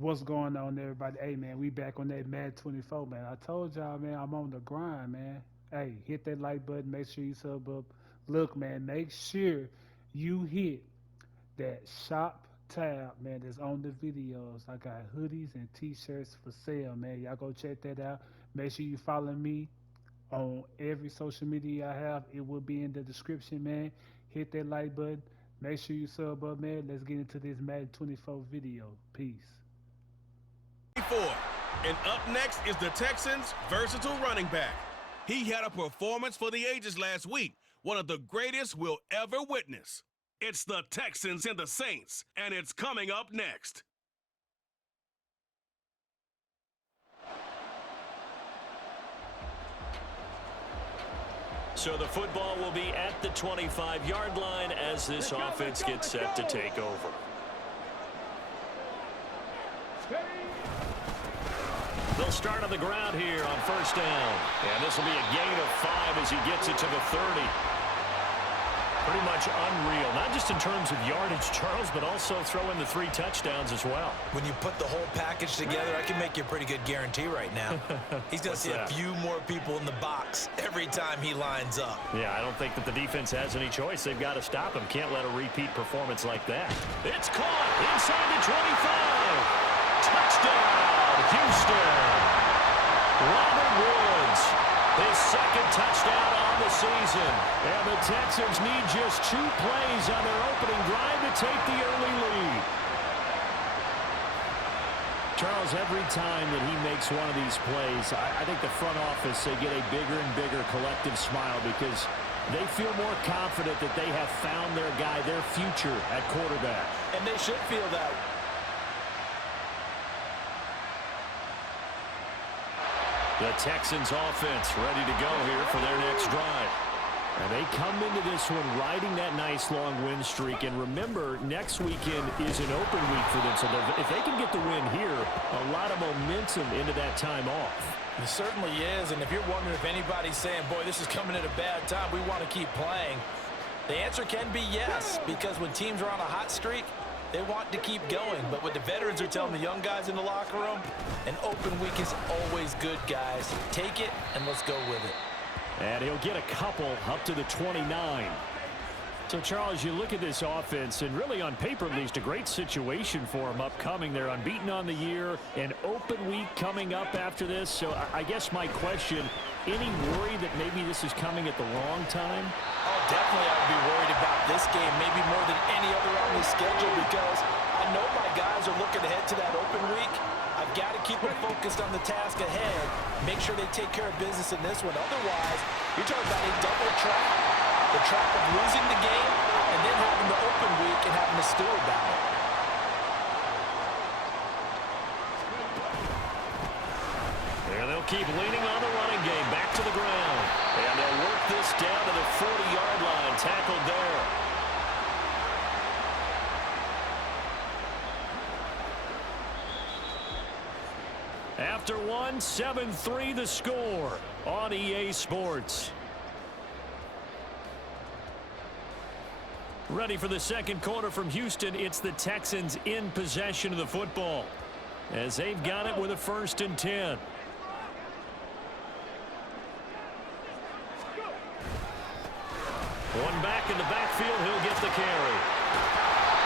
What's going on, everybody? Hey, man, we back on that Mad 24, man. I told y'all, man, I'm on the grind, man. Hey, hit that like button. Make sure you sub up. Look, man, make sure you hit that shop tab, man, that's on the videos. I got hoodies and t-shirts for sale, man. Y'all go check that out. Make sure you follow me on every social media I have. It will be in the description, man. Hit that like button. Make sure you sub up, man. Let's get into this Madden 24 video. Peace. And up next is the Texans' versatile running back. He had a performance for the ages last week, one of the greatest we'll ever witness. It's the Texans and the Saints, and it's coming up next. So the football will be at the 25-yard line as this offense gets set to take over. They'll start on the ground here on first down. And this will be a gain of 5 as he gets it to the 30. Pretty much unreal, not just in terms of yardage, Charles, but also throw in the 3 touchdowns as well. When you put the whole package together, I can make you a pretty good guarantee right now. He's going to see a few more people in the box every time he lines up. Yeah, I don't think that the defense has any choice. They've got to stop him. Can't let a repeat performance like that. It's caught inside the 25. Touchdown, Houston. Robert Woods, his second touchdown on the season. And the Texans need just 2 plays on their opening drive to take the early lead. Charles, every time that he makes one of these plays, I think the front office, they get a bigger and bigger collective smile because they feel more confident that they have found their guy, their future at quarterback. And they should feel that. The Texans offense ready to go here for their next drive. And they come into this one riding that nice long win streak. And remember, next weekend is an open week for them. So if they can get the win here, a lot of momentum into that time off. It certainly is. And if you're wondering if anybody's saying, boy, this is coming at a bad time, we want to keep playing, the answer can be yes. Because when teams are on a hot streak, they want to keep going. But what the veterans are telling the young guys in the locker room, an open week is always good, guys. Take it, and let's go with it. And he'll get a couple up to the 29. So, Charles, you look at this offense, and really on paper, at least, a great situation for them upcoming. They're unbeaten on the year, an open week coming up after this. So I guess my question, any worry that maybe this is coming at the wrong time? Oh, definitely I would be worried about this game, maybe more than any other on the schedule, because I know my guys are looking ahead to that open week. I've got to keep them focused on the task ahead, make sure they take care of business in this one. Otherwise, you're talking about a double trap, the trap of losing the game and then having the open week and having to stew about it. There they'll keep leaning on the running game, back to the ground. And they'll work this down to the 40-yard line, tackled there. After one, 7-3 the score on EA Sports. Ready for the second quarter from Houston. It's the Texans in possession of the football as they've got it with a 1st and 10. One back in the backfield, he'll get the carry.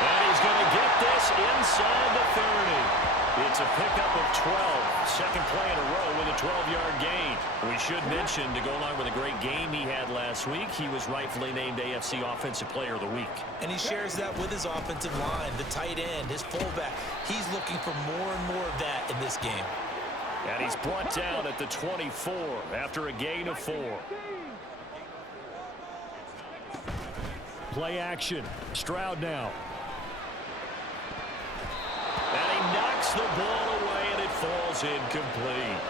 And he's going to get this inside the 30. It's a pickup of 12. Second play in a row with a 12-yard gain. We should mention, to go along with a great game he had last week, he was rightfully named AFC Offensive Player of the Week. And he shares that with his offensive line, the tight end, his fullback. He's looking for more and more of that in this game. And he's brought down at the 24 after a gain of 4. Play action. Stroud now. And he knocks the ball away, and it falls incomplete.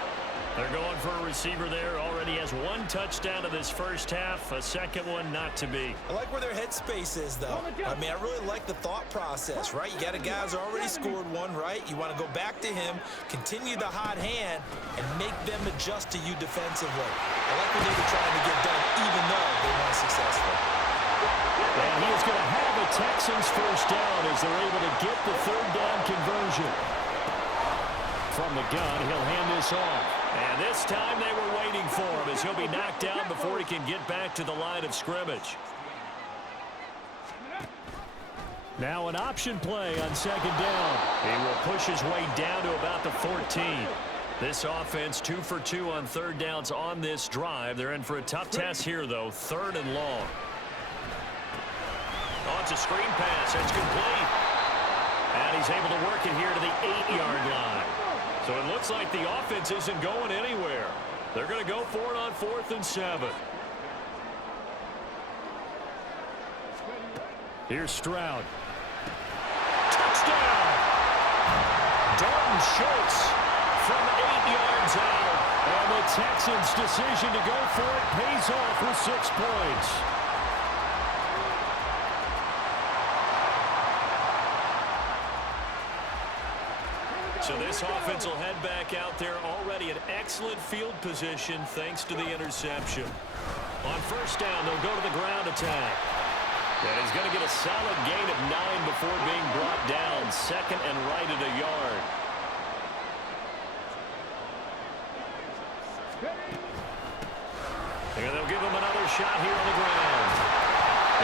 They're going for a receiver there. Already has 1 touchdown in this first half. A second one not to be. I like where their headspace is, though. I mean, I really like the thought process, right? You got a guy who's already scored 1, right? You want to go back to him, continue the hot hand, and make them adjust to you defensively. I like what they were trying to get done, even though they weren't successful. And he is going to have a Texans first down as they're able to get the 3rd down conversion. From the gun, he'll hand this off. And this time they were waiting for him as he'll be knocked down before he can get back to the line of scrimmage. Now an option play on second down. He will push his way down to about the 14. This offense 2 for 2 on third downs on this drive. They're in for a tough test here, though. 3rd and long. Oh, it's a screen pass. It's complete. And he's able to work it here to the 8-yard line. So it looks like the offense isn't going anywhere. They're going to go for it on 4th and 7. Here's Stroud. Touchdown! Dalton Schultz from 8 yards out. And the Texans' decision to go for it pays off with 6 points. So this offense will head back out there already in excellent field position thanks to the interception. On first down, they'll go to the ground attack. And he's going to get a solid gain of 9 before being brought down. 2nd and right at a yard. And they'll give him another shot here on the ground.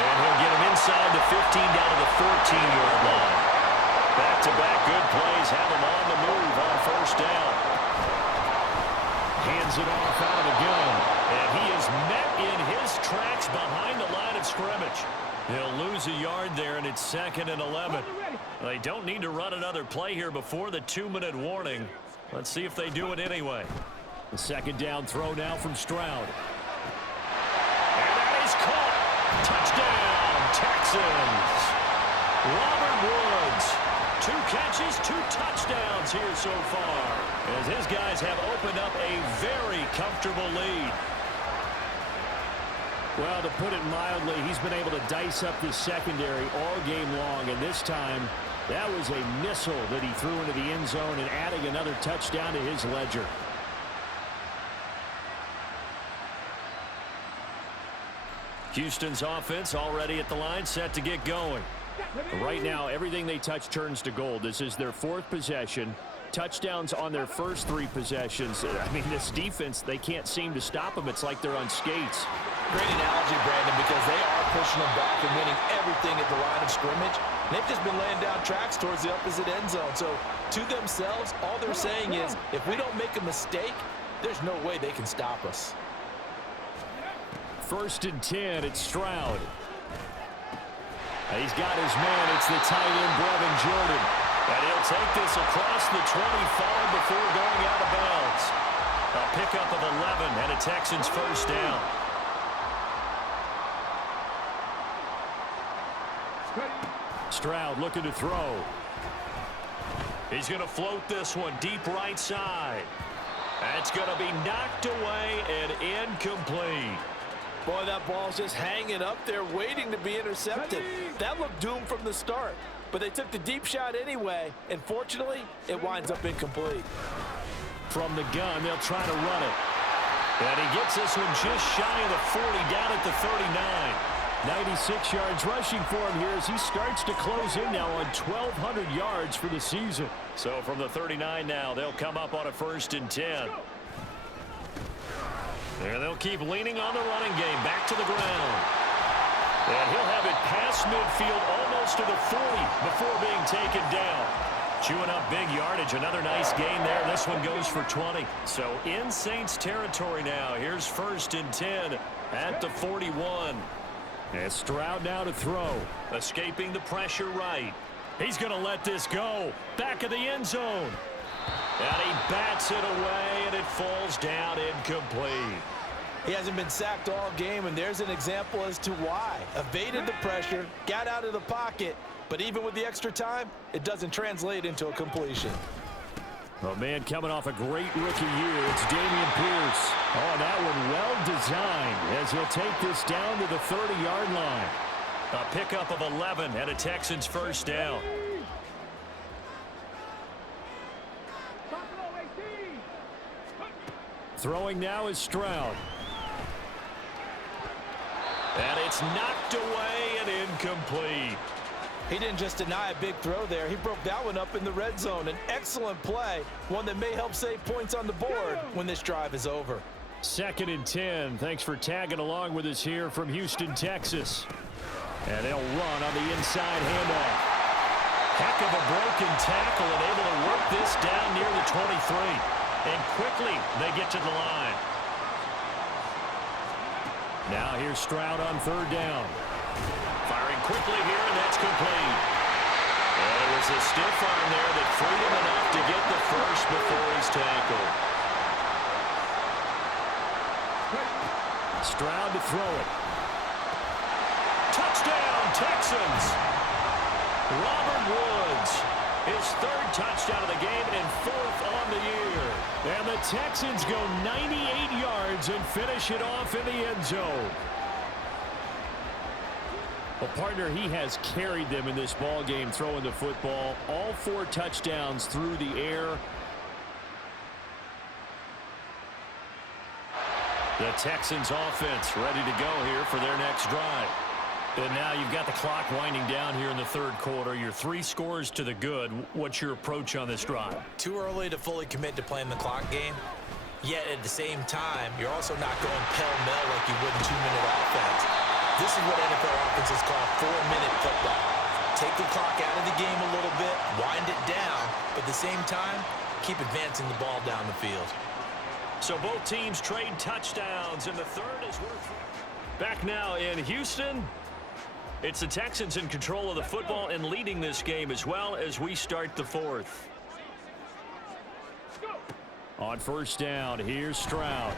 And he'll get him inside the 15 down to the 14-yard line. Back-to-back good plays have him on the move on first down. Hands it off out of the gun. And he is met in his tracks behind the line of scrimmage. He'll lose a yard there, and it's 2nd and 11. They don't need to run another play here before the 2-minute warning. Let's see if they do it anyway. The second down throw now from Stroud. And that is caught. Touchdown, Texans. Robert Woods. 2 catches, 2 touchdowns here so far, as his guys have opened up a very comfortable lead. Well, to put it mildly, he's been able to dice up this secondary all game long, and this time that was a missile that he threw into the end zone and adding another touchdown to his ledger. Houston's offense already at the line, set to get going. Right now, everything they touch turns to gold. This is their 4th possession. Touchdowns on their first 3 possessions. I mean, this defense, they can't seem to stop them. It's like they're on skates. Great analogy, Brandon, because they are pushing them back and winning everything at the line of scrimmage. They've just been laying down tracks towards the opposite end zone. So, to themselves, all they're saying is, if we don't make a mistake, there's no way they can stop us. 1st and 10, it's Stroud. He's got his man. It's the tight end, Brevin Jordan. And he'll take this across the 25 before going out of bounds. A pickup of 11 and a Texans first down. Stroud looking to throw. He's going to float this one deep right side. That's going to be knocked away and incomplete. Boy, that ball's just hanging up there waiting to be intercepted. That looked doomed from the start, but they took the deep shot anyway, and fortunately, it winds up incomplete. From the gun, they'll try to run it. And he gets this one just shy of the 40, down at the 39. 96 yards rushing for him here as he starts to close in now on 1,200 yards for the season. So from the 39 now, they'll come up on a 1st and 10. And they'll keep leaning on the running game back to the ground. And he'll have it past midfield almost to the 40 before being taken down. Chewing up big yardage. Another nice gain there. This one goes for 20. So in Saints territory now. Here's 1st and 10 at the 41. And Stroud now to throw. Escaping the pressure right. He's going to let this go. Back of the end zone. And he bats it away, and it falls down incomplete. He hasn't been sacked all game, and there's an example as to why. Evaded the pressure, got out of the pocket, but even with the extra time, it doesn't translate into a completion. A man coming off a great rookie year. It's Dameon Pierce. Oh, that one well designed as he'll take this down to the 30-yard line. A pickup of 11 and a Texans first down. Throwing now is Stroud. And it's knocked away and incomplete. He didn't just deny a big throw there. He broke that one up in the red zone. An excellent play, one that may help save points on the board when this drive is over. 2nd and 10. Thanks for tagging along with us here from Houston, Texas. And they'll run on the inside handoff. Heck of a broken tackle and able to work this down near the 23. And quickly they get to the line. Now here's Stroud on 3rd down. Firing quickly here, and that's complete. And it was a stiff arm there that freed him enough to get the first before he's tackled. Stroud to throw it. Touchdown, Texans! Robert Woods, his 3rd touchdown of the game and 4th on the year. And the Texans go 98 yards and finish it off in the end zone. Well, partner, he has carried them in this ball game throwing the football. All 4 touchdowns through the air. The Texans offense ready to go here for their next drive. And now you've got the clock winding down here in the 3rd quarter. Your 3 scores to the good. What's your approach on this drive? Too early to fully commit to playing the clock game. Yet at the same time, you're also not going pell-mell like you would in 2-minute offense. This is what NFL offenses call 4-minute football. Take the clock out of the game a little bit, wind it down, but at the same time, keep advancing the ball down the field. So both teams trade touchdowns, and the 3rd is worth. Back now in Houston, it's the Texans in control of the football and leading this game as well as we start the 4th. On 1st down, here's Stroud.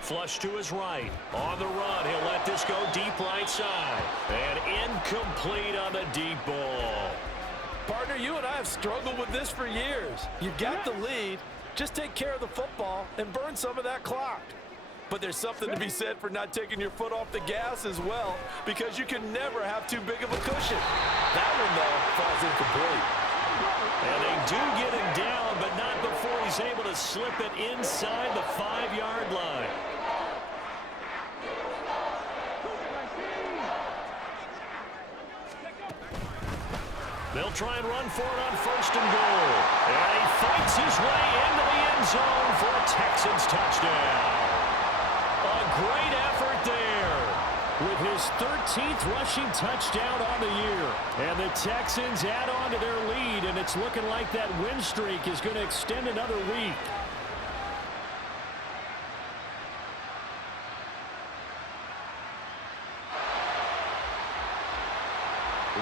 Flush to his right. On the run, he'll let this go deep right side. And incomplete on the deep ball. Partner, you and I have struggled with this for years. You've got the lead. Just take care of the football and burn some of that clock. But there's something to be said for not taking your foot off the gas as well, because you can never have too big of a cushion. That one, though, falls incomplete. And they do get him down, but not before he's able to slip it inside the 5-yard line. They'll try and run for it on 1st and goal. And he fights his way into the end zone for a Texans touchdown. A great effort there with his 13th rushing touchdown on the year. And the Texans add on to their lead, and it's looking like that win streak is going to extend another week.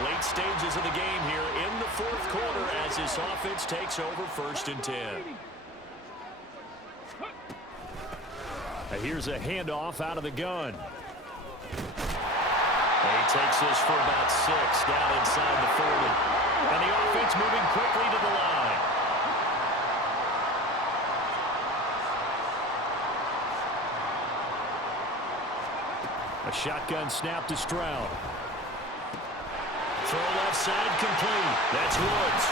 Late stages of the game here in the 4th quarter as this offense takes over 1st and 10. Here's a handoff out of the gun. And he takes this for about 6 down inside the 40. And the offense moving quickly to the line. A shotgun snap to Stroud. Throw left side complete. That's Woods.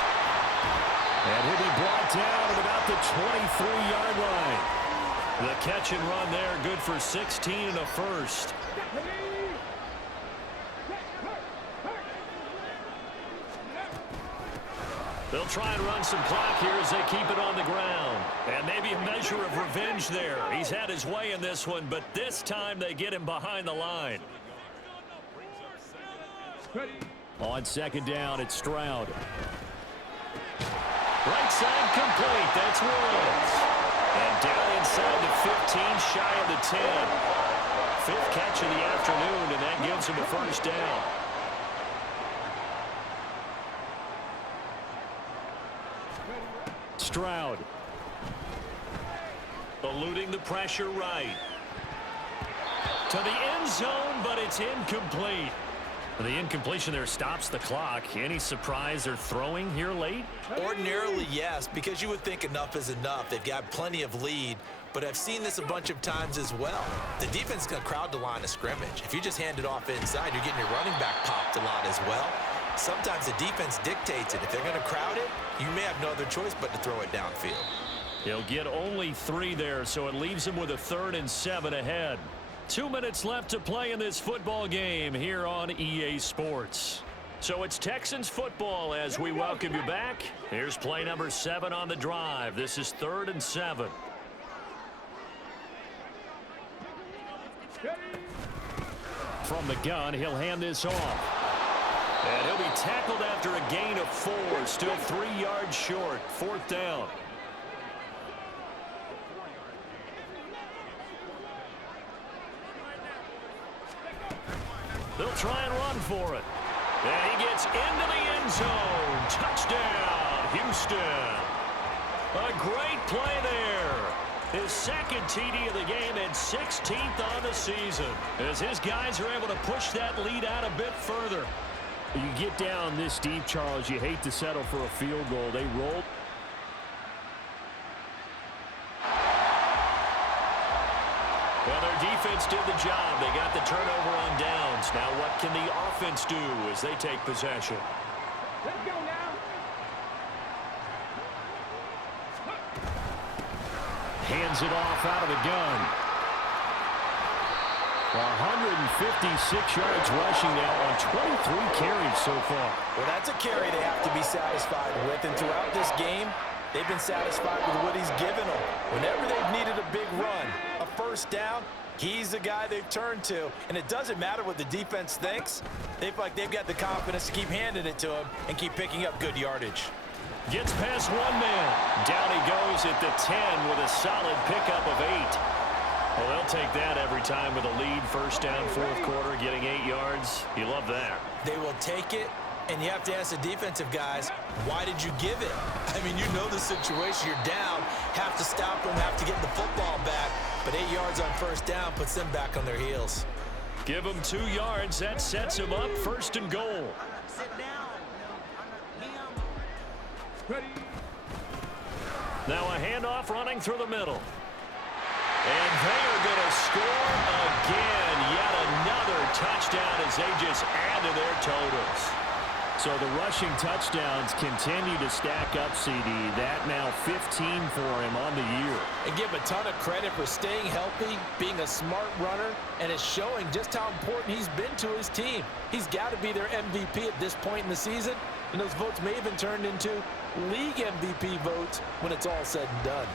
And he'll be brought down at about the 23-yard line. The catch and run there, good for 16 and a first. They'll try and run some clock here as they keep it on the ground. And maybe a measure of revenge there. He's had his way in this one, but this time they get him behind the line. On 2nd down, it's Stroud. Right side complete. That's Woods. And down inside the 15, shy of the 10. 5th catch of the afternoon, and that gives him a 1st down. Stroud. Eluding the pressure right. To the end zone, but it's incomplete. The incompletion there stops the clock. Any surprise they're throwing here late? Ordinarily, yes, because you would think enough is enough. They've got plenty of lead, but I've seen this a bunch of times as well. The defense is going to crowd the line of scrimmage. If you just hand it off inside, you're getting your running back popped a lot as well. Sometimes the defense dictates it. If they're going to crowd it, you may have no other choice but to throw it downfield. He'll get only 3 there, so it leaves him with a 3rd and 7 ahead. 2 minutes left to play in this football game here on EA Sports. So it's Texans football as we welcome you back. Here's play number 7 on the drive. This is 3rd and 7. From the gun, he'll hand this off. And he'll be tackled after a gain of 4. Still 3 yards short. 4th down. They'll try and run for it. And he gets into the end zone. Touchdown, Houston. A great play there. His second TD of the game and 16th on the season. As his guys are able to push that lead out a bit further. You get down this deep, Charles, you hate to settle for a field goal. They rolled. Well, their defense did the job. They got the turnover on downs. Now what can the offense do as they take possession? Let's go now. Hands it off out of the gun. 156 yards rushing now on 23 carries so far. Well, that's a carry they have to be satisfied with. And throughout this game, they've been satisfied with what he's given them. Whenever they've needed a big run, a first down, he's the guy they've turned to. And it doesn't matter what the defense thinks. They feel like they've got the confidence to keep handing it to him and keep picking up good yardage. Gets past one man. Down he goes at the 10 with a solid pickup of 8. Well, they'll take that every time with a lead. First down, 4th quarter, getting 8 yards. You love that. They will take it. And you have to ask the defensive guys, why did you give it? I mean, you know the situation. You're down, have to stop them, have to get the football back. But 8 yards on first down puts them back on their heels. Give them 2 yards. That sets him up 1st and goal. Now a handoff running through the middle. And they are going to score again. Yet another touchdown as they just add to their totals. So the rushing touchdowns continue to stack up, CD. That now 15 for him on the year. And give him a ton of credit for staying healthy, being a smart runner, and it's showing just how important he's been to his team. He's got to be their MVP at this point in the season, and those votes may even turn into league MVP votes when it's all said and done.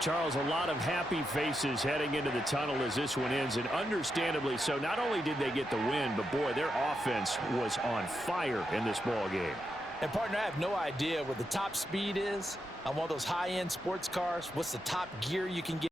Charles, a lot of happy faces heading into the tunnel as this one ends, and understandably so. Not only did they get the win, but boy, their offense was on fire in this ball game. And partner, I have no idea what the top speed is on one of those high-end sports cars. What's the top gear you can get?